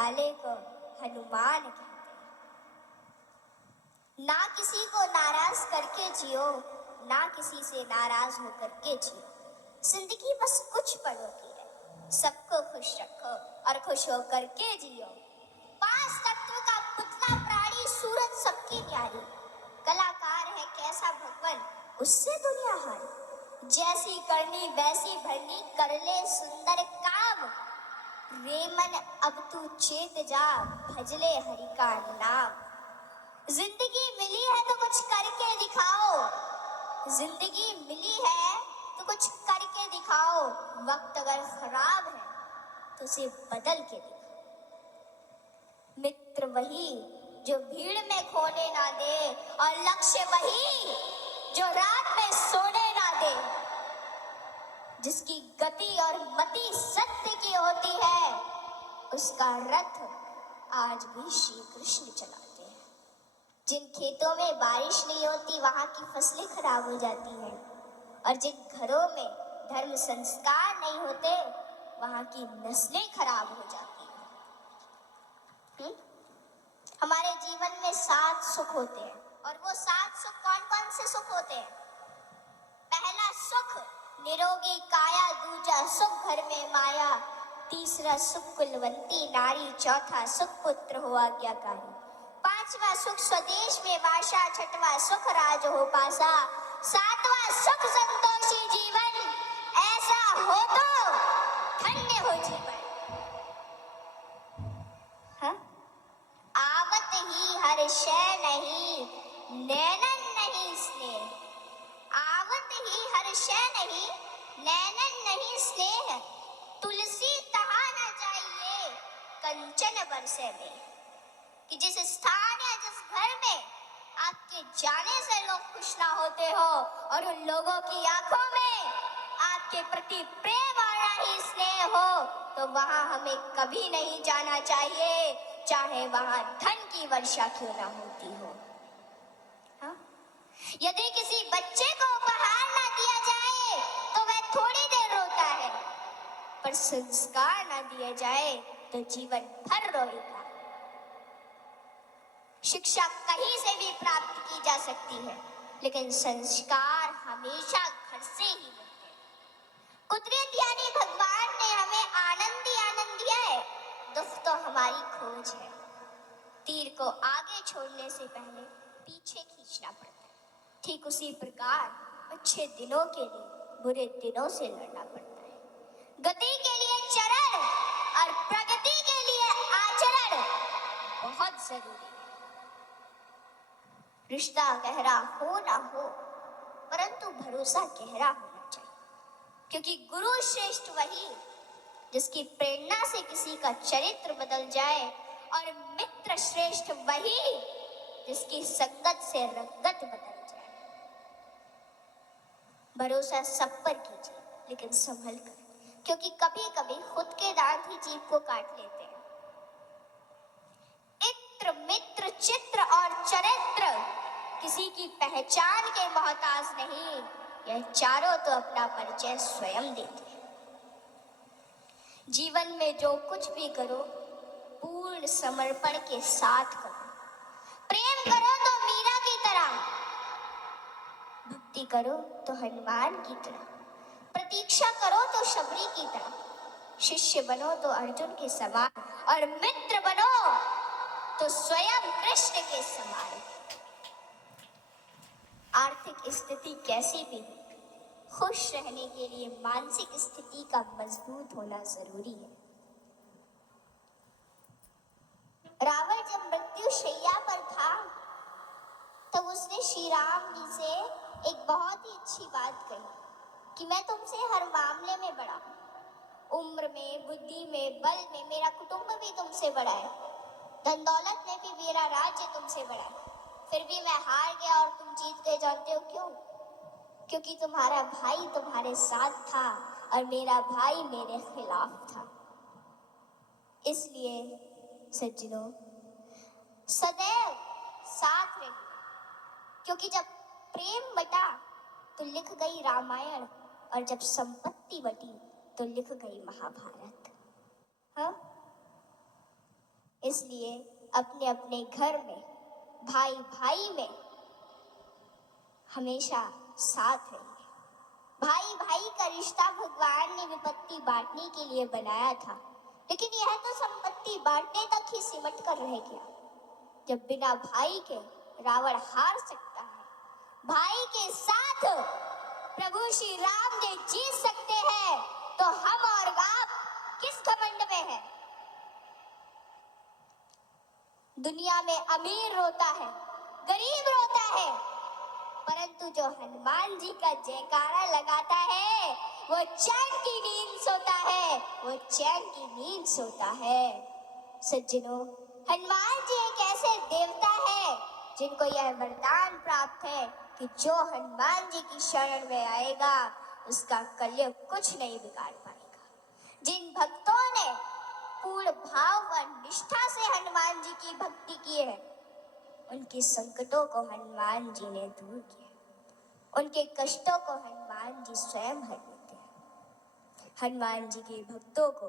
वाले को हनुमान कहते हैं। ना किसी को नाराज करके जियो, ना किसी से नाराज होकर के जियो। जिंदगी बस कुछ पलों की है, सबको खुश रखो और खुश होकर के जियो। पांच तत्व का पुतला प्राणी सूरत सबकी न्यारी, कलाकार है कैसा भगवान उससे दुनिया हारी। जैसी करनी वैसी भरनी कर ले सुंदर काम, रेमन अब तू चेत जा भजले हरि का नाम। जिंदगी मिली है तो कुछ करके दिखाओ, जिंदगी मिली है तो कुछ करके दिखाओ। वक्त अगर खराब है तो उसे बदल के दिखाओ। मित्र वही जो भीड़ में खोने ना दे, और लक्ष्य वही जो रात में सोने ना दे। जिसकी गति और मति सत्य की होती है, उसका रथ आज भी श्री कृष्ण चलाते हैं। जिन खेतों में बारिश नहीं होती वहां की फसलें खराब हो जाती हैं, और जिन घरों में धर्म संस्कार नहीं होते वहां की नस्लें खराब हो जाती हैं। हमारे जीवन में 7 सुख होते हैं, और वो 7 सुख कौन कौन से सुख होते हैं? पहला सुख निरोगी काया, दूजा सुख घर में माया, तीसरा सुख कुलवंती नारी, चौथा सुख पुत्र हो आज्ञाकारी, पांचवा सुख स्वदेश में वासा, छठवां सुख राज हो पासा, सातवां सुख संतोषी जीवन, ऐसा हो तो धन्य हो जीवन। हाँ? आवत ही हर शय नहीं, नैनन नहीं स्नेह। आवत ही हर शय नहीं, नैनन नहीं स्नेह। तुलसी तहा न जाइए कंचन बरसे में। कि जिस स्थान या जिस घर में आपके जाने से लोग खुश ना होते हो, और उन लोगों की आंखों में आपके प्रति प्रेम और ही स्नेह हो, तो वहां हमें कभी नहीं जाना चाहिए, चाहे वहां धन की वर्षा क्यों ना होती हो। हाँ? यदि किसी बच्चे को उपहार ना दिया जाए तो वह थोड़ी देर रोता है, पर संस्कार ना दिया जाए तो जीवन भर रोएगा। शिक्षा कहीं से भी प्राप्त की जा सकती है, लेकिन संस्कार हमेशा घर से ही मिलते हैं। कुदरत यानी भगवान ने हमें आनंद ही आनंद दिया है, दुख तो हमारी खोज है। तीर को आगे छोड़ने से पहले पीछे खींचना पड़ता है। ठीक उसी प्रकार अच्छे दिनों के लिए बुरे दिनों से लड़ना पड़ता है। गति के लिए चरण और प्रगति के लिए आचरण बहुत जरूरी है। रिश्ता गहरा हो ना हो, परंतु भरोसा गहरा होना चाहिए, क्योंकि गुरु श्रेष्ठ वही जिसकी प्रेरणा से किसी का चरित्र बदल जाए, और मित्र श्रेष्ठ वही जिसकी संगत से रंगत बदल जाए। भरोसा सब पर कीजिए, लेकिन संभल कर, क्योंकि कभी कभी खुद के दांत ही जीभ को काट लेते हैं। इत्र मित्र चित्र और चरित्र किसी की पहचान के मोहताज नहीं, यह चारों तो अपना परिचय स्वयं देते हैं। जीवन में जो कुछ भी करो पूर्ण समर्पण के साथ करो। प्रेम करो तो मीरा की तरह, भक्ति करो तो हनुमान की तरह, प्रतीक्षा करो तो शबरी की तरह, शिष्य बनो तो अर्जुन के समान, और मित्र बनो तो स्वयं कृष्ण के समान। आर्थिक स्थिति कैसी भी हो, खुश रहने के लिए मानसिक स्थिति का मजबूत होना जरूरी है। रावण जब मृत्यु शैया पर था, तब उसने श्री राम जी से एक बहुत ही अच्छी बात कही कि मैं तुमसे हर मामले में बड़ा हूं, उम्र में, बुद्धि में, बल में मेरा कुटुंब भी तुमसे बड़ा है, धन दौलत में भी मेरा राज्य तुमसे बड़ा है, फिर भी मैं हार गया और तुम जीत गए। जानते हो क्यों? क्योंकि तुम्हारा भाई तुम्हारे साथ था और मेरा भाई मेरे खिलाफ था। इसलिए सज्जनों, सदैव साथ रहिए, क्योंकि जब प्रेम बटा तो लिख गई रामायण, और जब संपत्ति बटी तो लिख गई महाभारत। हाँ? इसलिए अपने अपने घर में, भाई भाई में हमेशा साथ रहिए। भाई भाई का रिश्ता भगवान ने विपत्ति बांटने के लिए बनाया था, लेकिन यह तो संपत्ति बांटने तक ही सिमट कर रह गया। जब बिना भाई के रावण हार सकता है, भाई के साथ प्रभु श्री राम ने जीत सकते हैं, तो हम और आप किस घमंड में हैं? दुनिया में अमीर रोता है, गरीब रोता है, परंतु जो हनुमान जी का जयकारा लगाता है वो चैन की नींद सोता है, वो चैन की नींद सोता है। सज्जनों, हनुमान जी एक ऐसे देवता है जिनको यह वरदान प्राप्त है कि जो हनुमान जी की शरण में आएगा उसका कलयुग कुछ नहीं बिगाड़ पाएगा। जिन भक्तों ने पूर्ण भाव व निष्ठा से हनुमान जी की भक्ति की है, उनके संकटों को हनुमान जी ने दूर किया, उनके कष्टों को हनुमान जी स्वयं हर लेते हैं। हनुमान जी के भक्तों को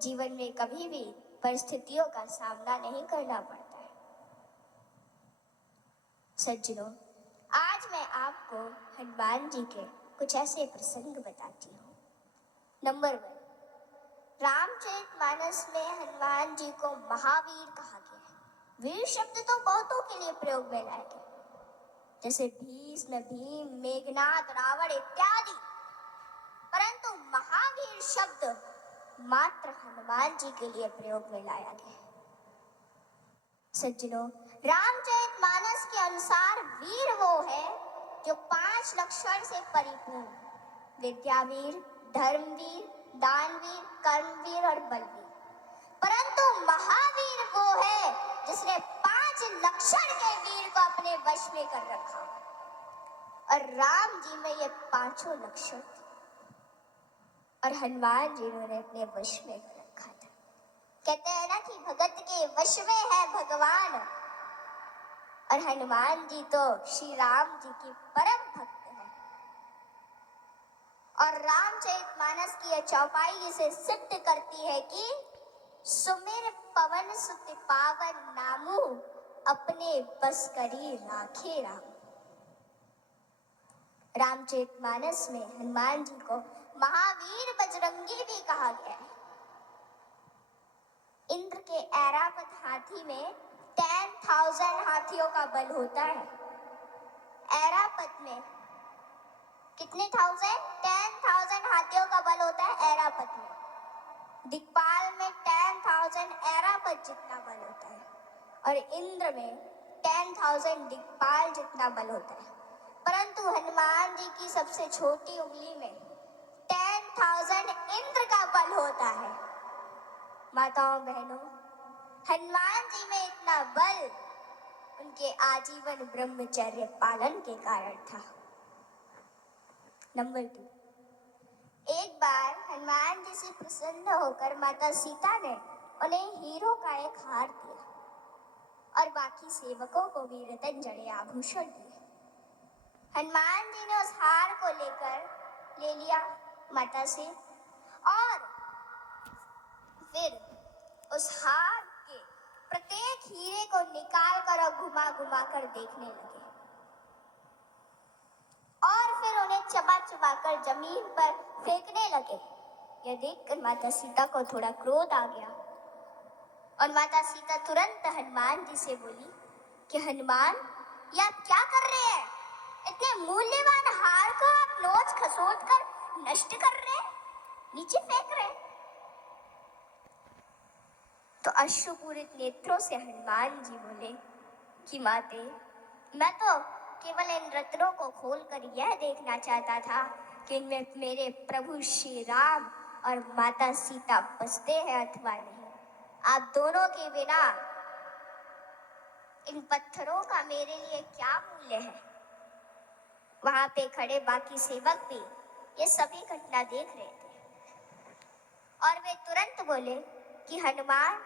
जीवन में कभी भी परिस्थितियों का सामना नहीं करना पड़ता है। सज्जनों, आज मैं आपको हनुमान जी के कुछ ऐसे प्रसंग बताती हूँ। नंबर 1, रामचरितमानस में हनुमान जी को महावीर कहा गया है। वीर शब्द तो बहुतों के लिए प्रयोग में लाया गया, जैसे भीष्म, भीम, मेघनाद, रावण इत्यादि, परंतु महावीर शब्द मात्र हनुमान जी के लिए प्रयोग में लाया गया है। सज्जनों, रामचरितमानस के अनुसार वीर वो है जो 5 लक्षण से परिपूर्ण, विद्यावीर, धर्मवीर, दानवीर, कर्मवीर और बलवीर। परंतु महावीर वो है जिसने 5 लक्षण के वीर को अपने वश में कर रखा, और राम जी में ये 5 लक्षण थे और हनुमान जी ने अपने वश में कर रखा था। कहते हैं ना कि भगत के वश में है भगवान, और हनुमान जी तो श्री राम जी की परम भक्त है। और रामचरितमानस की यह चौपाई इसे सिद्ध करती है कि सुमिर पवन सुत पावन नामू, अपने बस करी राखे राम। रामचरितमानस में हनुमान जी को महावीर बजरंगी भी कहा गया है। इंद्र के ऐरावत हाथी में 10,000 हाथियों का बल होता है। ऐरावत में कितने 10,000 हाथियों का बल होता है ऐरावत में। दिक्पाल में 10,000 ऐरावत जितना बल होता है, और इंद्र में 10,000 दिक्पाल जितना बल होता है। परंतु हनुमान जी की सबसे छोटी उंगली में 10,000 इंद्र का बल होता है। माताओं बहनों, हनुमान जी में इतना बल उनके आजीवन ब्रह्मचर्य पालन के कारण था। नंबर 2, एक बार हनुमान जी से प्रसन्न होकर माता सीता ने उन्हें हीरो का एक हार दिया और बाकी सेवकों को भी रतन जड़े आभूषण दिए। हनुमान जी ने उस हार को ले लिया माता से, और फिर उस हार के प्रत्येक हीरे को निकाल कर और घुमा घुमा कर देखने लगे, और फिर उन्हें चबा चबा कर जमीन पर फेंकने लगे। यह देखकर माता सीता को थोड़ा क्रोध आ गया, और माता सीता तुरंत हनुमान जी से बोली कि हनुमान, ये आप क्या कर रहे हैं? इतने मूल्यवान हार को आप नोच खसोट कर नष्ट कर रहे हैं, नीचे फेंक रहे हैं। तो अश्रुपूरित नेत्रों से हनुमान जी बोले कि माते, मैं तो केवल इन रत्नों को खोलकर यह देखना चाहता था कि इनमें मेरे प्रभु श्री राम और माता सीता बसते हैं अथवा नहीं। आप दोनों के बिना इन पत्थरों का मेरे लिए क्या मूल्य है? वहां पे खड़े बाकी सेवक भी ये सभी घटना देख रहे थे, और वे तुरंत बोले कि हनुमान,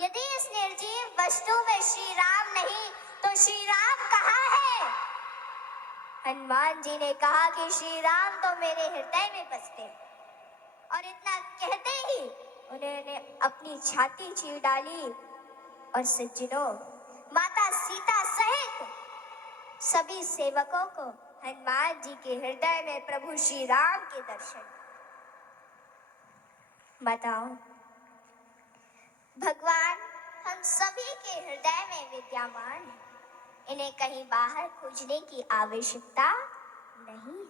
यदि इस निर्जीव वस्तु में श्री राम नहीं तो श्री राम कहाँ है? हनुमान जी ने कहा कि श्री राम तो मेरे हृदय में बसते हैं। और इतना कहते ही उन्होंने अपनी छाती चीर डाली और सज्जनों, माता सीता सहित सभी सेवकों को हनुमान जी के हृदय में प्रभु श्री राम के दर्शन। बताओ, भगवान हम सभी के हृदय में विद्यमान है, इन्हें कहीं बाहर खोजने की आवश्यकता नहीं